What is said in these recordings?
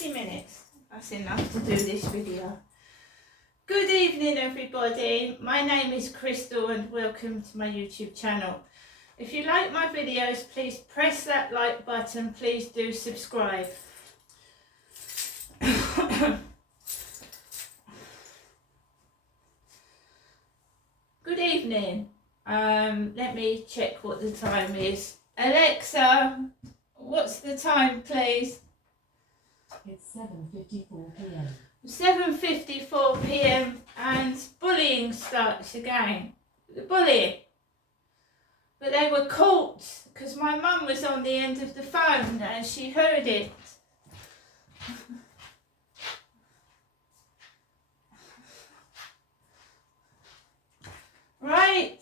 20 minutes. That's enough to do this video. Good evening everybody. My name is Crystal and welcome to my YouTube channel. If you like my videos, please press that like button. Please do subscribe. Good evening. Let me check what the time is. Alexa, what's the time please? It's 7:54 p.m. 7:54 p.m. and bullying starts again. The bullying. But they were caught because my mum was on the end of the phone and she heard it. Right,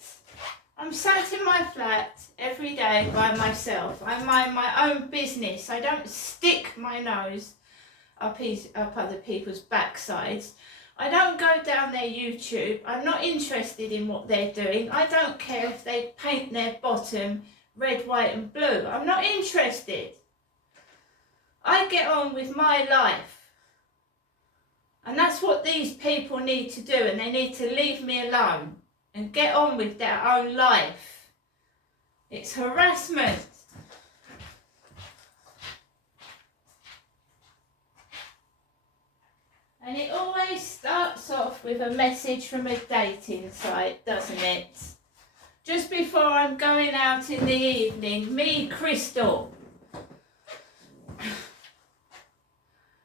I'm sat in my flat every day by myself. I mind my own business. I don't stick my nose up other people's backsides. I don't go down their YouTube. I'm not interested in what they're doing. I don't care if they paint their bottom red, white and blue. I'm not interested. I get on with my life. And that's what these people need to do, and they need to leave me alone and get on with their own life. It's harassment. And it always starts off with a message from a dating site, doesn't it? Just before I'm going out in the evening, me, Crystal.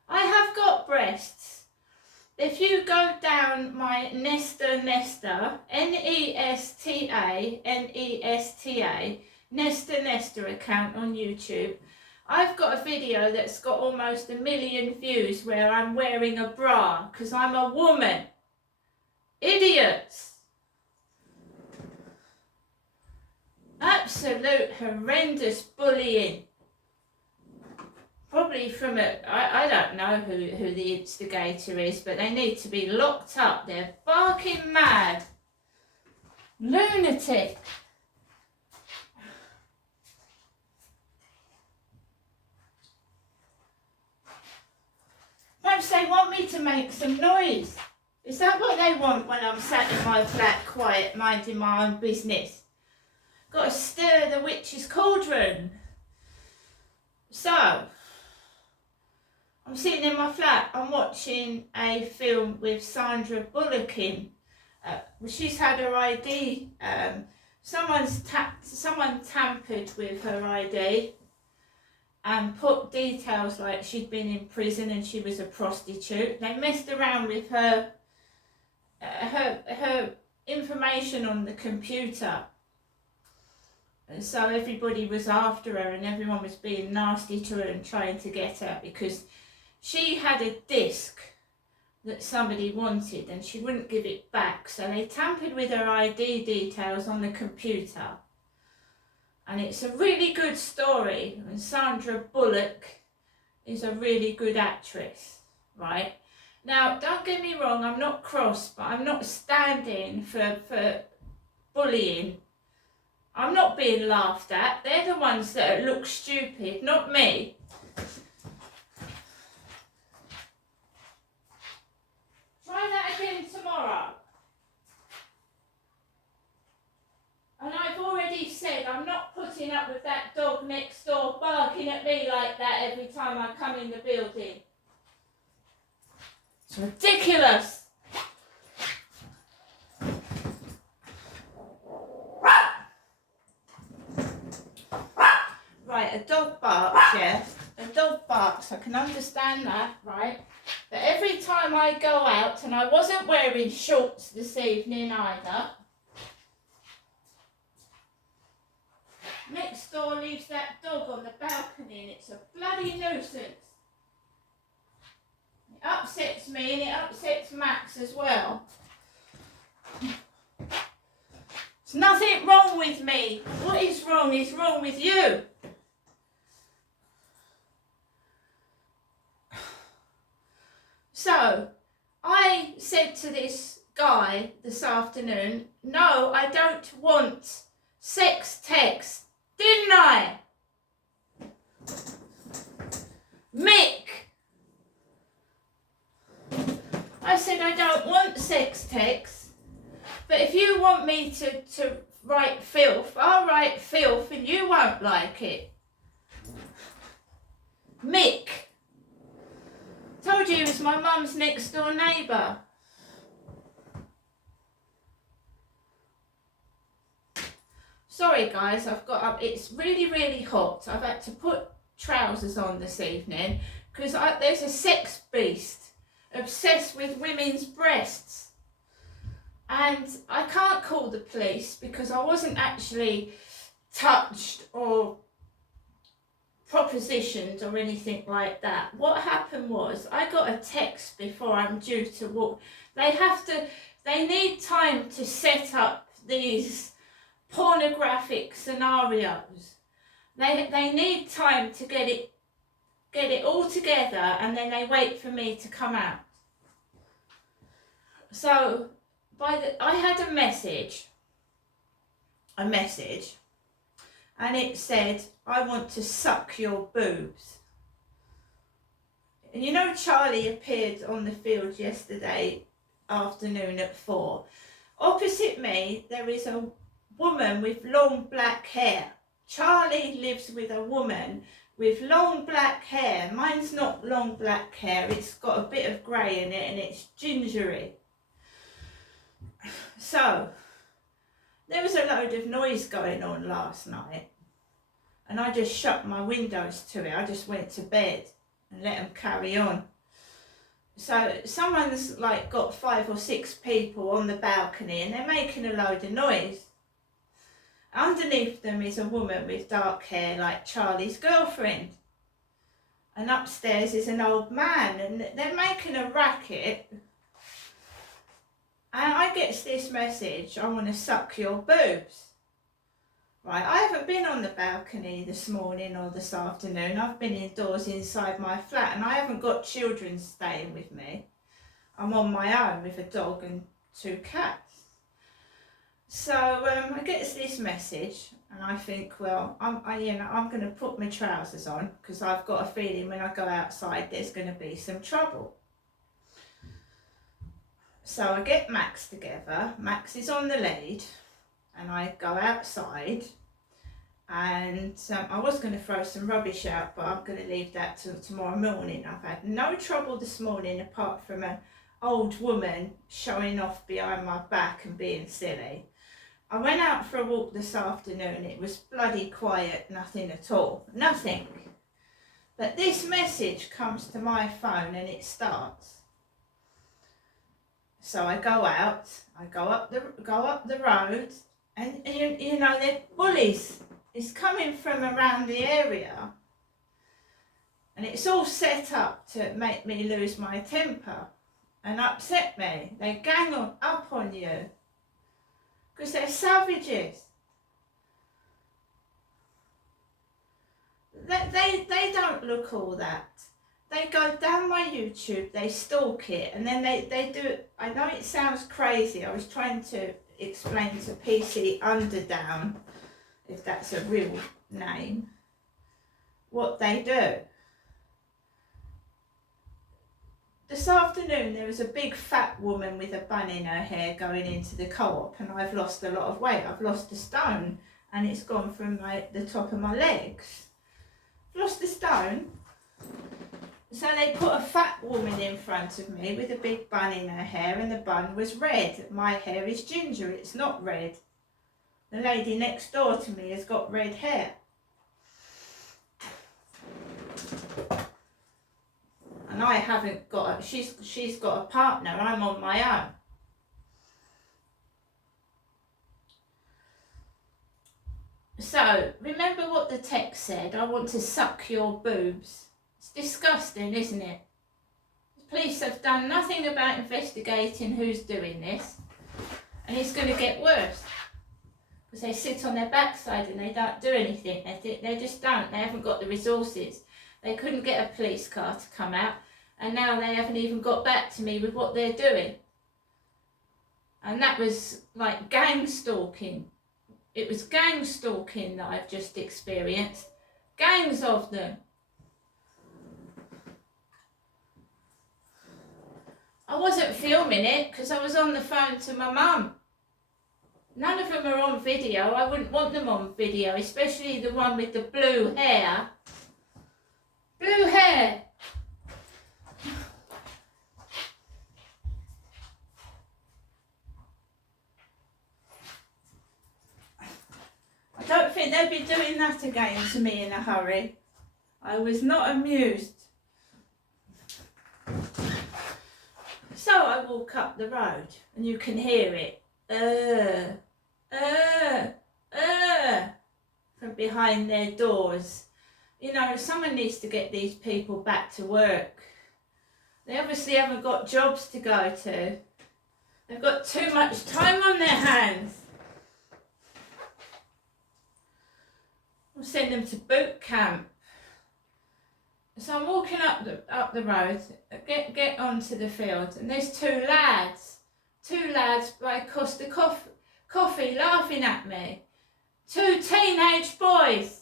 I have got breasts. If you go down my Nesta, Nesta account on YouTube, I've got a video that's got almost 1 million views where I'm wearing a bra because I'm a woman. Idiots. Absolute horrendous bullying. Probably from I don't know who the instigator is, but they need to be locked up. They're barking mad. Lunatic. Perhaps they want me to make some noise. Is that what they want when I'm sat in my flat quiet, minding my own business? Got to stir the witch's cauldron. So, I'm sitting in my flat, I'm watching a film with Sandra Bullock in. She's had her ID, someone tampered with her ID and put details like she'd been in prison and she was a prostitute. They messed around with her information on the computer. And so everybody was after her and everyone was being nasty to her and trying to get her because she had a disc that somebody wanted and she wouldn't give it back. So they tampered with her ID details on the computer. And it's a really good story. And Sandra Bullock is a really good actress, right? Now, don't get me wrong, I'm not cross, but I'm not standing for bullying. I'm not being laughed at. They're the ones that look stupid, not me. Try that again tomorrow. And I've already said I'm not putting up with that dog next door barking at me like that every time I come in the building. It's ridiculous. Right, a dog barks, yeah. A dog barks, I can understand that, right? But every time I go out, and I wasn't wearing shorts this evening either, next door leaves that dog on the balcony and it's a bloody nuisance. It upsets me and it upsets Max as well. There's nothing wrong with me. What is wrong with you. So, I said to this guy this afternoon, no, I don't want sex text, didn't I? Mick, to write filth, I'll write filth and you won't like it. Mick. Told you he was my mum's next door neighbour. Sorry guys, I've got up. It's really, really hot. I've had to put trousers on this evening because there's a sex beast obsessed with women's breasts. And I can't call the police because I wasn't actually touched or propositioned or anything like that. What happened was I got a text before I'm due to walk. They need time to set up these pornographic scenarios. They need time to get it all together, and then they wait for me to come out. So I had a message, and it said, "I want to suck your boobs." And you know, Charlie appeared on the field yesterday afternoon at 4. Opposite me, there is a woman with long black hair. Charlie lives with a woman with long black hair. Mine's not long black hair, it's got a bit of grey in it and it's gingery. So, there was a load of noise going on last night and I just shut my windows to it. I just went to bed and let them carry on. So someone's like got 5 or 6 people on the balcony and they're making a load of noise. Underneath them is a woman with dark hair like Charlie's girlfriend. And upstairs is an old man and they're making a racket. And I get this message, "I want to suck your boobs." Right, I haven't been on the balcony this morning or this afternoon. I've been indoors inside my flat and I haven't got children staying with me. I'm on my own with a dog and 2 cats. So I get this message and I think, well, I'm going to put my trousers on because I've got a feeling when I go outside there's going to be some trouble. So I get Max together. Max is on the lead and I go outside and I was going to throw some rubbish out, but I'm going to leave that till tomorrow morning. I've had no trouble this morning apart from an old woman showing off behind my back and being silly. I went out for a walk this afternoon. It was bloody quiet, nothing at all, nothing. But this message comes to my phone and it starts. So I go out, I go up the road, and you know, they're bullies. It's coming from around the area. And it's all set up to make me lose my temper and upset me. They gang up on you. Because they're savages. They don't look all that. They go down my YouTube, they stalk it, and then they do it. I know it sounds crazy. I was trying to explain to PC Underdown, if that's a real name, what they do. This afternoon there was a big fat woman with a bun in her hair going into the co-op and I've lost a lot of weight. I've lost a stone and it's gone from the top of my legs. I've lost a stone. So they put a fat woman in front of me with a big bun in her hair and the bun was red. My hair is ginger, it's not red. The lady next door to me has got red hair. And I haven't got, she's got a partner, I'm on my own. So, remember what the text said, "I want to suck your boobs." It's disgusting, isn't it? The police have done nothing about investigating who's doing this. And it's going to get worse. Because they sit on their backside and they don't do anything. They just don't. They haven't got the resources. They couldn't get a police car to come out, and now they haven't even got back to me with what they're doing. And that was like gang stalking. It was gang stalking that I've just experienced. Gangs of them. I wasn't filming it because I was on the phone to my mum. None of them are on video. I wouldn't want them on video, especially the one with the blue hair. Blue hair! I don't think they'd be doing that again to me in a hurry. I was not amused. So I walk up the road and you can hear it. From behind their doors. You know, someone needs to get these people back to work. They obviously haven't got jobs to go to. They've got too much time on their hands. We'll send them to boot camp. So I'm walking up the road, get onto the field, and there's two lads by Costa Coffee laughing at me. Two teenage boys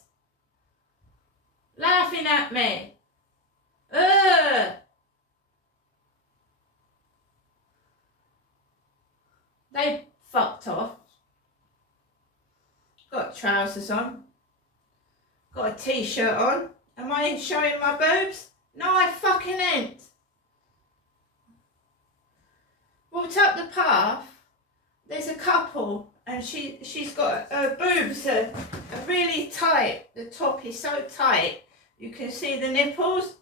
laughing at me. They fucked off. Got trousers on. Got a t-shirt on. Am I showing my boobs? No, I fucking ain't. Walked up the path. There's a couple and she's got her boobs are really tight. The top is so tight you can see the nipples.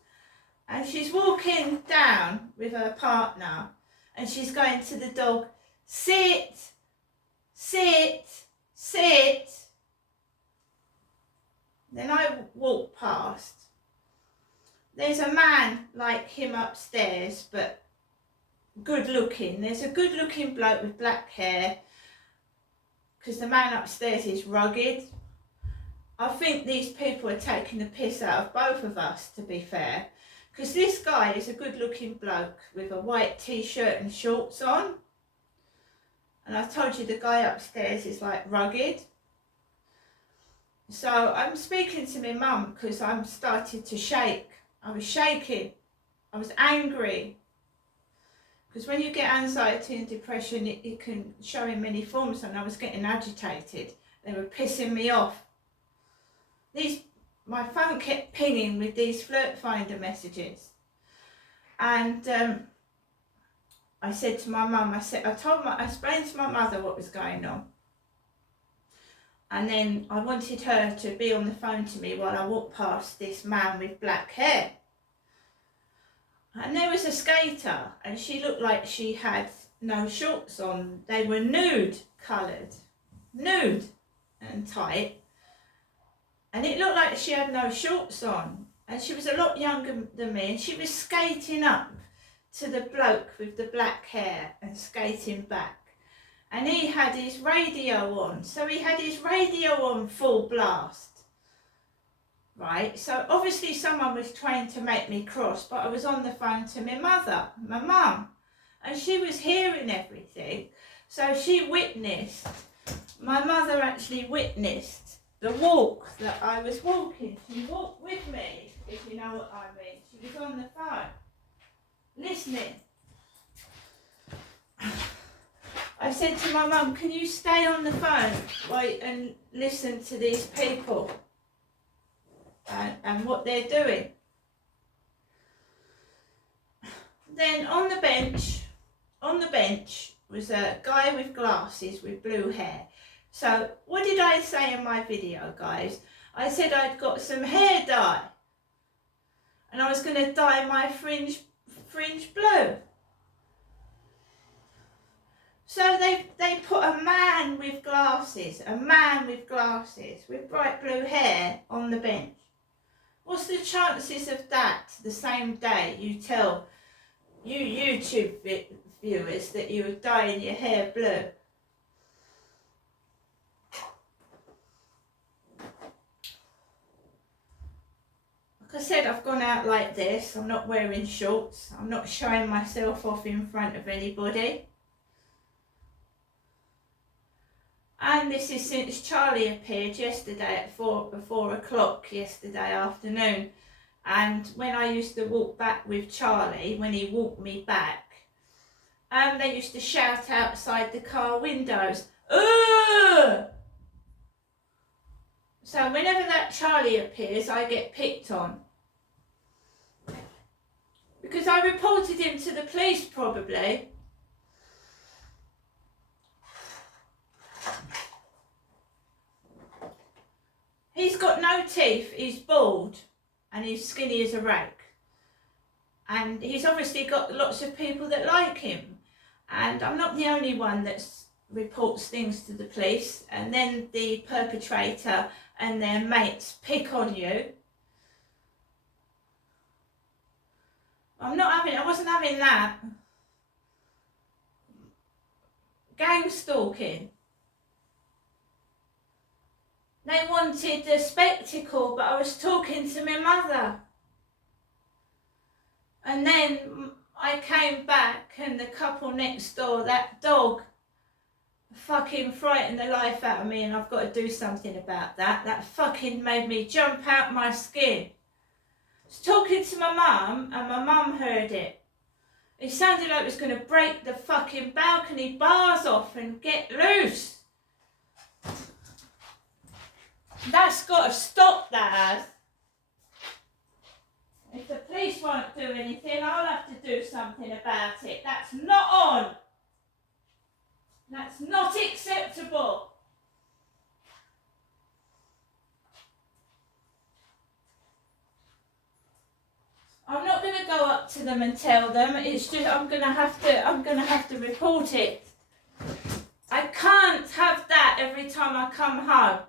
And she's walking down with her partner and she's going to the dog, sit, sit, sit. Then I walk past. There's a man like him upstairs, but good looking. There's a good looking bloke with black hair, because the man upstairs is rugged. I think these people are taking the piss out of both of us, to be fair, because this guy is a good looking bloke with a white t-shirt and shorts on. And I told you the guy upstairs is like rugged. So I'm speaking to my mum because I'm started to shake. I was shaking. I was angry. Because when you get anxiety and depression, it can show in many forms, and I was getting agitated. They were pissing me off. My phone kept pinging with these flirt finder messages. And I said to my mum, I explained to my mother what was going on. And then I wanted her to be on the phone to me while I walked past this man with black hair. And there was a skater, and she looked like she had no shorts on. They were nude coloured, nude and tight. And it looked like she had no shorts on. And she was a lot younger than me, and she was skating up to the bloke with the black hair and skating back. And he had his radio on. So he had his radio on full blast. Right, so obviously someone was trying to make me cross, but I was on the phone to my mum. And she was hearing everything. So she witnessed, my mother actually witnessed the walk that I was walking. She walked with me, if you know what I mean. She was on the phone, listening. I said to my mum, can you stay on the phone and listen to these people and what they're doing? Then on the bench was a guy with glasses with blue hair. So what did I say in my video, guys? I said I'd got some hair dye and I was going to dye my fringe blue. So they put a man with glasses with bright blue hair on the bench. What's the chances of that the same day you tell you YouTube viewers that you were dyeing your hair blue? Like I said, I've gone out like this. I'm not wearing shorts. I'm not showing myself off in front of anybody. And this is since Charlie appeared yesterday at 4 o'clock yesterday afternoon. And when I used to walk back with Charlie, when he walked me back, they used to shout outside the car windows, Ugh! So whenever that Charlie appears, I get picked on. Because I reported him to the police, probably. He's got no teeth, he's bald, and he's skinny as a rake. And he's obviously got lots of people that like him. And I'm not the only one that reports things to the police, and then the perpetrator and their mates pick on you. I wasn't having that. Gang stalking. They wanted the spectacle, but I was talking to my mother. And then I came back and the couple next door, that dog, fucking frightened the life out of me, and I've got to do something about that. That fucking made me jump out my skin. I was talking to my mum and my mum heard it. It sounded like it was going to break the fucking balcony bars off and get loose. That's got to stop, that has. If the police won't do anything, I'll have to do something about it. That's not on. That's not acceptable. I'm not going to go up to them and tell them. It's just I'm going to have to report it. I can't have that every time I come home.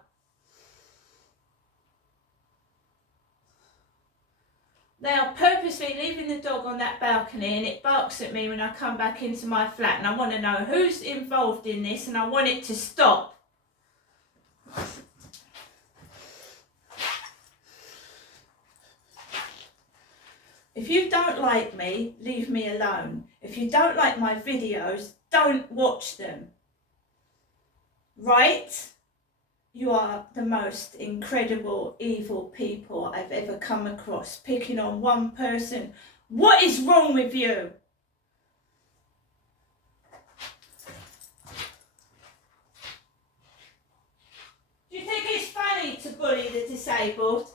They are purposely leaving the dog on that balcony, and it barks at me when I come back into my flat, and I want to know who's involved in this, and I want it to stop. If you don't like me, leave me alone. If you don't like my videos, don't watch them. Right? You are the most incredible, evil people I've ever come across, picking on one person. What is wrong with you? Do you think it's funny to bully the disabled?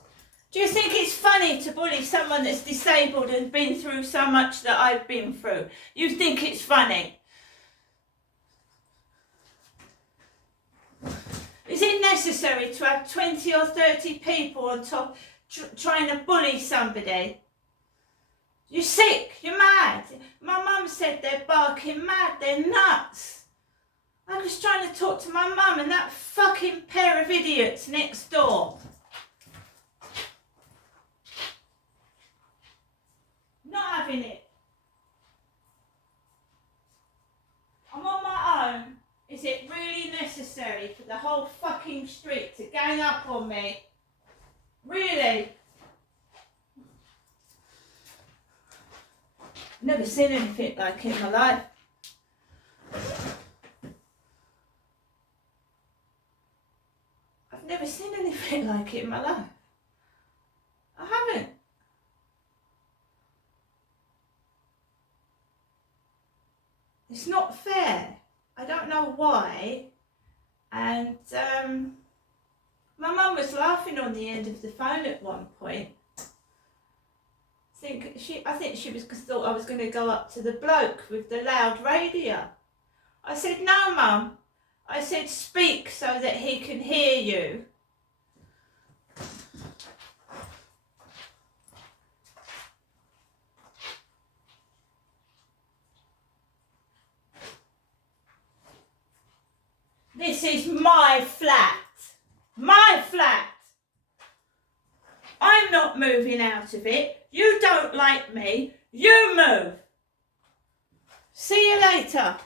Do you think it's funny to bully someone that's disabled and been through so much that I've been through? You think it's funny? Is it necessary to have 20 or 30 people on top trying to bully somebody? You're sick, you're mad. My mum said they're barking mad, they're nuts. I was trying to talk to my mum and that fucking pair of idiots next door. Not having it. I'm on my own. Is it really necessary for the whole fucking street to gang up on me? Really? Never seen anything like it in my life. I've never seen anything like it in my life. I haven't. It's not fair. I don't know why. And my mum was laughing on the end of the phone at one point. I think she thought I was going to go up to the bloke with the loud radio. I said, no, Mum. I said, speak so that he can hear you. This is my flat. My flat. I'm not moving out of it. You don't like me. You move. See you later.